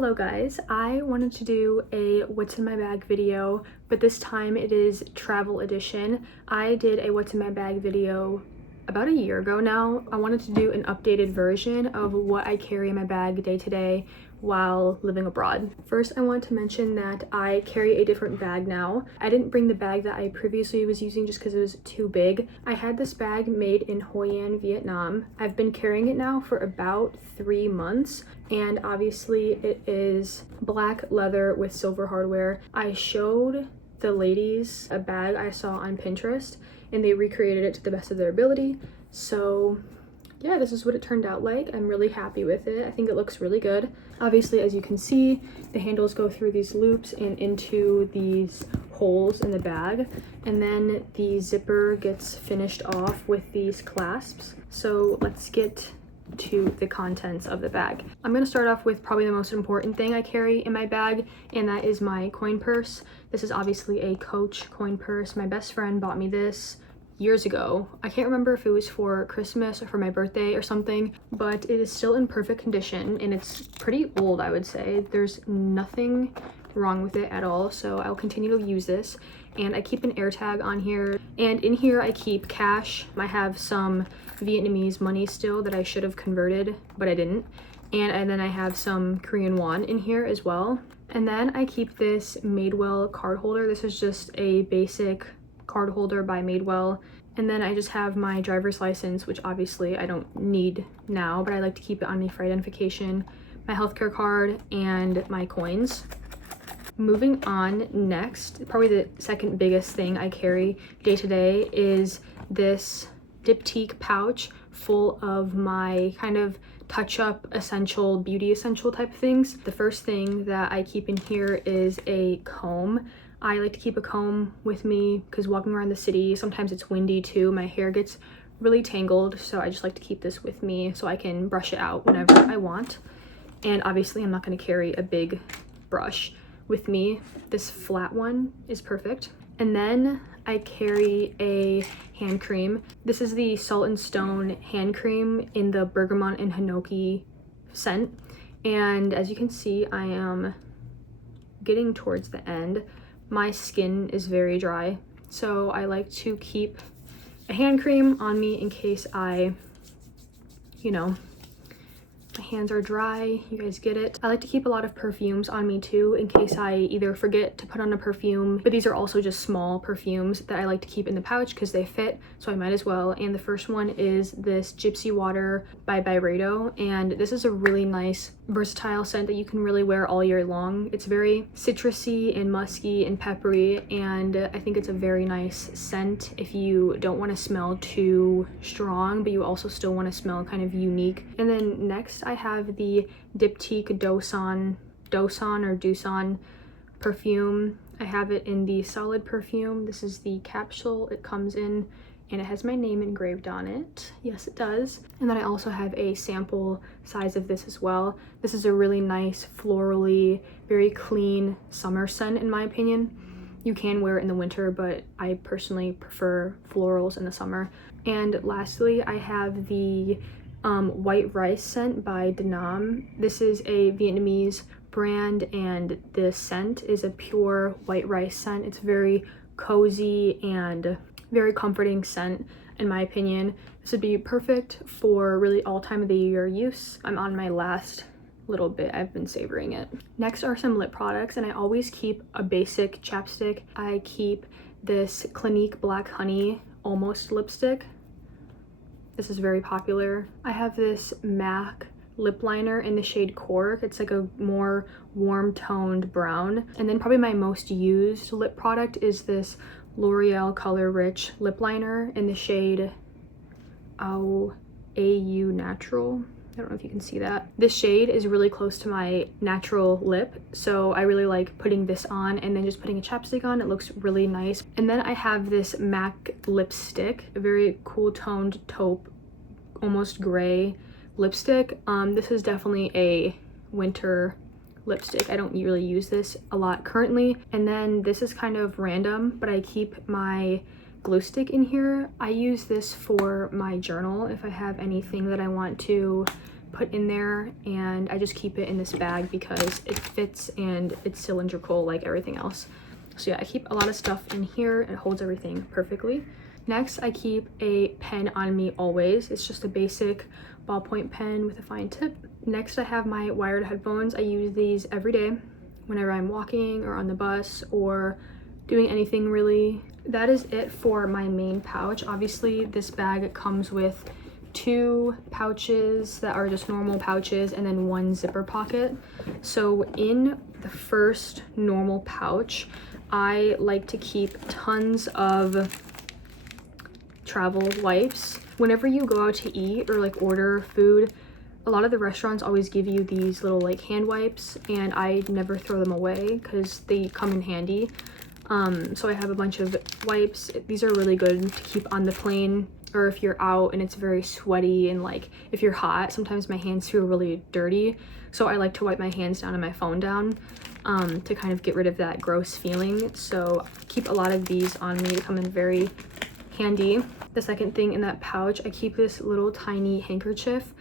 Hello guys, I wanted to do a what's in my bag video, but this time it is travel edition. I did a what's in my bag video about a year ago now. I wanted to do an updated version of what I carry in my bag day to day while living abroad. First, I want to mention that I carry a different bag now. I didn't bring the bag that I previously was using just because it was too big. I had this bag made in Hoi An, Vietnam. I've been carrying it now for about 3 months, and obviously it is black leather with silver hardware. I showed the ladies a bag I saw on Pinterest and they recreated it to the best of their ability. So yeah, this is what it turned out like. I'm really happy with it. I think it looks really good. Obviously, as you can see, the handles go through these loops and into these holes in the bag, and then the zipper gets finished off with these clasps. So let's get to the contents of the bag. I'm going to start off with probably the most important thing I carry in my bag, and that is my coin purse. This is obviously a Coach coin purse. My best friend bought me this years ago. I can't remember if it was for Christmas or for my birthday or something, but it is still in perfect condition and it's pretty old, I would say. There's nothing wrong with it at all, so I'll continue to use this. And I keep an air tag on here, and in here I keep cash. I have some Vietnamese money still that I should have converted, but I didn't. And then I have some Korean won in here as well. And then I keep this Madewell card holder. This is just a basic card holder by Madewell. And then I just have my driver's license, which obviously I don't need now, but I like to keep it on me for identification, my healthcare card, and my coins. Moving on, next, probably the second biggest thing I carry day to day is this diptyque pouch full of my kind of touch-up essential, beauty essential type things. The first thing that I keep in here is a comb. I like to keep a comb with me because walking around the city, sometimes it's windy too. My hair gets really tangled, so I just like to keep this with me so I can brush it out whenever I want. And obviously I'm not going to carry a big brush with me. This flat one is perfect. And then I carry a hand cream. This is the Salt and Stone hand cream in the bergamot and hinoki scent. And as you can see, I am getting towards the end. My skin is very dry, so I like to keep a hand cream on me in case my hands are dry. You guys get it. I like to keep a lot of perfumes on me too in case I either forget to put on a perfume, but these are also just small perfumes that I like to keep in the pouch because they fit, so I might as well. And the first one is this Gypsy Water by Byredo, and this is a really nice versatile scent that you can really wear all year long. It's very citrusy and musky and peppery, and I think it's a very nice scent if you don't want to smell too strong but you also still want to smell kind of unique. And then next I have the Diptyque Doosan perfume. I have it in the solid perfume. This is the capsule it comes in, and it has my name engraved on it. Yes, it does. And then I also have a sample size of this as well. This is a really nice, florally, very clean summer scent in my opinion. You can wear it in the winter, but I personally prefer florals in the summer. And lastly, I have the white rice scent by Danam. This is a Vietnamese brand, and the scent is a pure white rice scent. It's very cozy and very comforting scent in my opinion. This would be perfect for really all time of the year use. I'm on my last little bit. I've been savoring it. Next are some lip products, and I always keep a basic chapstick. I keep this Clinique Black Honey Almost lipstick. This is very popular. I have this MAC lip liner in the shade Cork. It's like a more warm toned brown. And then probably my most used lip product is this L'Oreal Color Rich lip liner in the shade AU Natural. I don't know if you can see that. This shade is really close to my natural lip, so I really like putting this on and then just putting a chapstick on. It looks really nice. And then I have this MAC lipstick, a very cool toned taupe, almost gray lipstick. This is definitely a winter lipstick. I don't really use this a lot currently. And then this is kind of random, but I keep my glue stick in here. I use this for my journal if I have anything that I want to put in there, and I just keep it in this bag because it fits and it's cylindrical like everything else. So yeah, I keep a lot of stuff in here and it holds everything perfectly. Next, I keep a pen on me always. It's just a basic ballpoint pen with a fine tip. Next, I have my wired headphones. I use these every day whenever I'm walking or on the bus or doing anything really. That is it for my main pouch. Obviously, this bag comes with 2 pouches that are just normal pouches and then 1 zipper pocket. So in the first normal pouch, I like to keep tons of travel wipes. Whenever you go out to eat or like order food, a lot of the restaurants always give you these little like hand wipes, and I never throw them away because they come in handy. So I have a bunch of wipes. These are really good to keep on the plane, or if you're out and it's very sweaty, and like if you're hot, sometimes my hands feel really dirty, so I like to wipe my hands down and my phone down to kind of get rid of that gross feeling. So keep a lot of these on me. They come in very handy. The second thing in that pouch, I keep this little tiny handkerchief,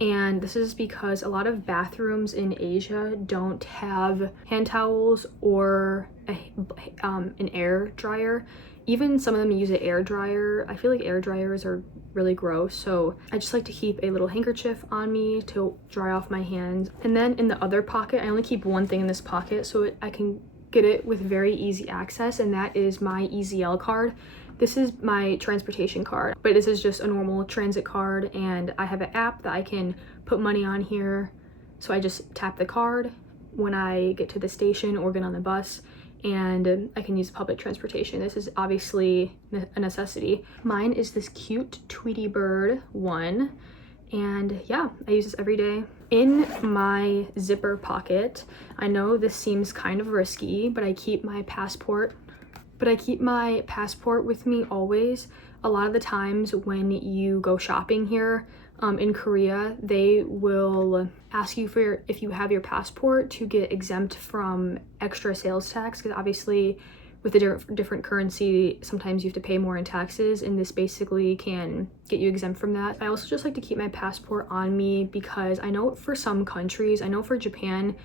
and this is because a lot of bathrooms in Asia don't have hand towels or an air dryer. Even some of them use an air dryer. I feel like air dryers are really gross, so I just like to keep a little handkerchief on me to dry off my hands. And then in the other pocket, I only keep one thing in this pocket so I can get it with very easy access, and that is my EZL card. This is my transportation card, but this is just a normal transit card, and I have an app that I can put money on here. So I just tap the card when I get to the station or get on the bus, and I can use public transportation. This is obviously a necessity. Mine is this cute Tweety Bird one, and yeah, I use this every day. In my zipper pocket, I know this seems kind of risky, but I keep my passport with me always. A lot of the times when you go shopping here in Korea, they will ask you for if you have your passport to get exempt from extra sales tax, because obviously with the different currency, sometimes you have to pay more in taxes, and this basically can get you exempt from that. I also just like to keep my passport on me because I know for some countries, I know for Japan,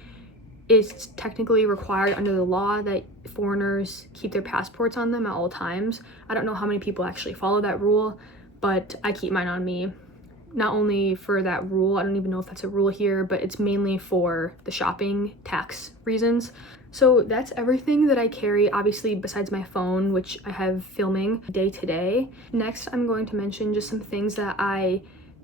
it's technically required under the law that foreigners keep their passports on them at all times. I don't know how many people actually follow that rule, but I keep mine on me. Not only for that rule, I don't even know if that's a rule here, but it's mainly for the shopping tax reasons. So that's everything that I carry, obviously besides my phone, which I have filming day to day. Next, I'm going to mention just some things that I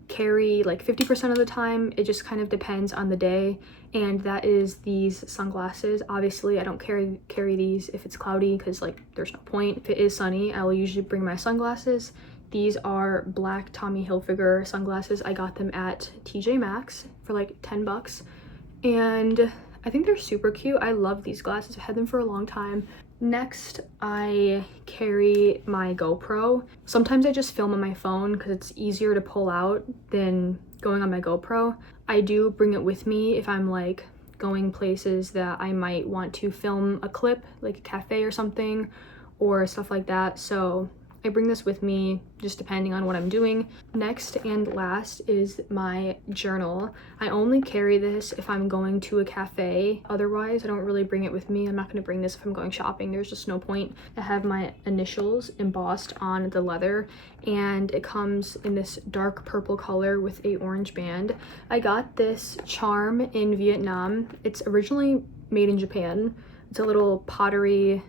carry like 50% of the time. It just kind of depends on the day, and that is these sunglasses. Obviously I don't carry these if it's cloudy because like there's no point. If it is sunny, I will usually bring my sunglasses. These are black Tommy Hilfiger sunglasses. I got them at TJ Maxx for like 10 bucks, and I think they're super cute. I love these glasses. I've had them for a long time. Next, I carry my GoPro. Sometimes I just film on my phone because it's easier to pull out than going on my GoPro. I do bring it with me if I'm like going places that I might want to film a clip, like a cafe or something or stuff like that. So I bring this with me just depending on what I'm doing. Next and last is my journal. I only carry this if I'm going to a cafe. Otherwise, I don't really bring it with me. I'm not going to bring this if I'm going shopping. There's just no point. I have my initials embossed on the leather, and it comes in this dark purple color with a orange band. I got this charm in Vietnam. It's originally made in Japan. It's a little pottery,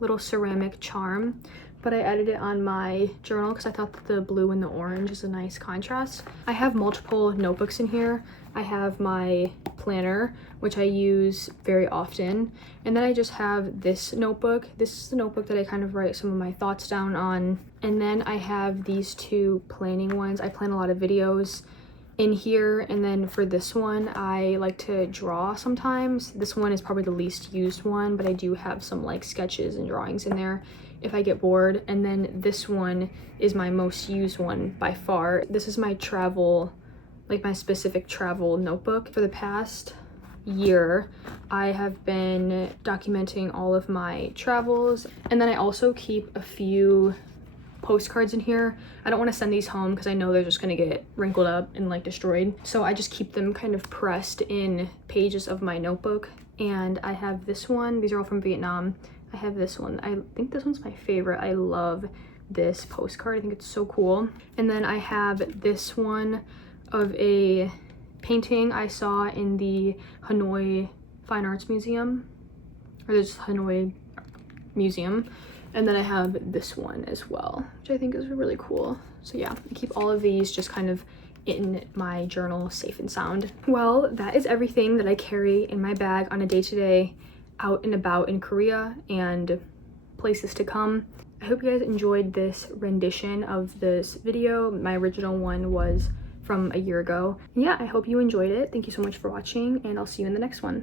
little ceramic charm, but I added it on my journal because I thought that the blue and the orange is a nice contrast. I have multiple notebooks in here. I have my planner, which I use very often, and then I just have this notebook. This is the notebook that I kind of write some of my thoughts down on, and then I have these 2 planning ones. I plan a lot of videos in here, and then for this one I like to draw sometimes. This one is probably the least used one, but I do have some like sketches and drawings in there if I get bored. And then this one is my most used one by far. This is my travel, like my specific travel notebook. For the past year, I have been documenting all of my travels, and then I also keep a few postcards in here. I don't want to send these home because I know they're just going to get wrinkled up and like destroyed. So I just keep them kind of pressed in pages of my notebook. And I have this one. These are all from Vietnam. I have this one. I think this one's my favorite. I love this postcard. I think it's so cool. And then I have this one of a painting I saw in the Hanoi Fine Arts Museum, or this Hanoi Museum. And then I have this one as well, which I think is really cool. So yeah, I keep all of these just kind of in my journal, safe and sound. Well, that is everything that I carry in my bag on a day-to-day out and about in Korea and places to come. I hope you guys enjoyed this rendition of this video. My original one was from a year ago. And yeah, I hope you enjoyed it. Thank you so much for watching, and I'll see you in the next one.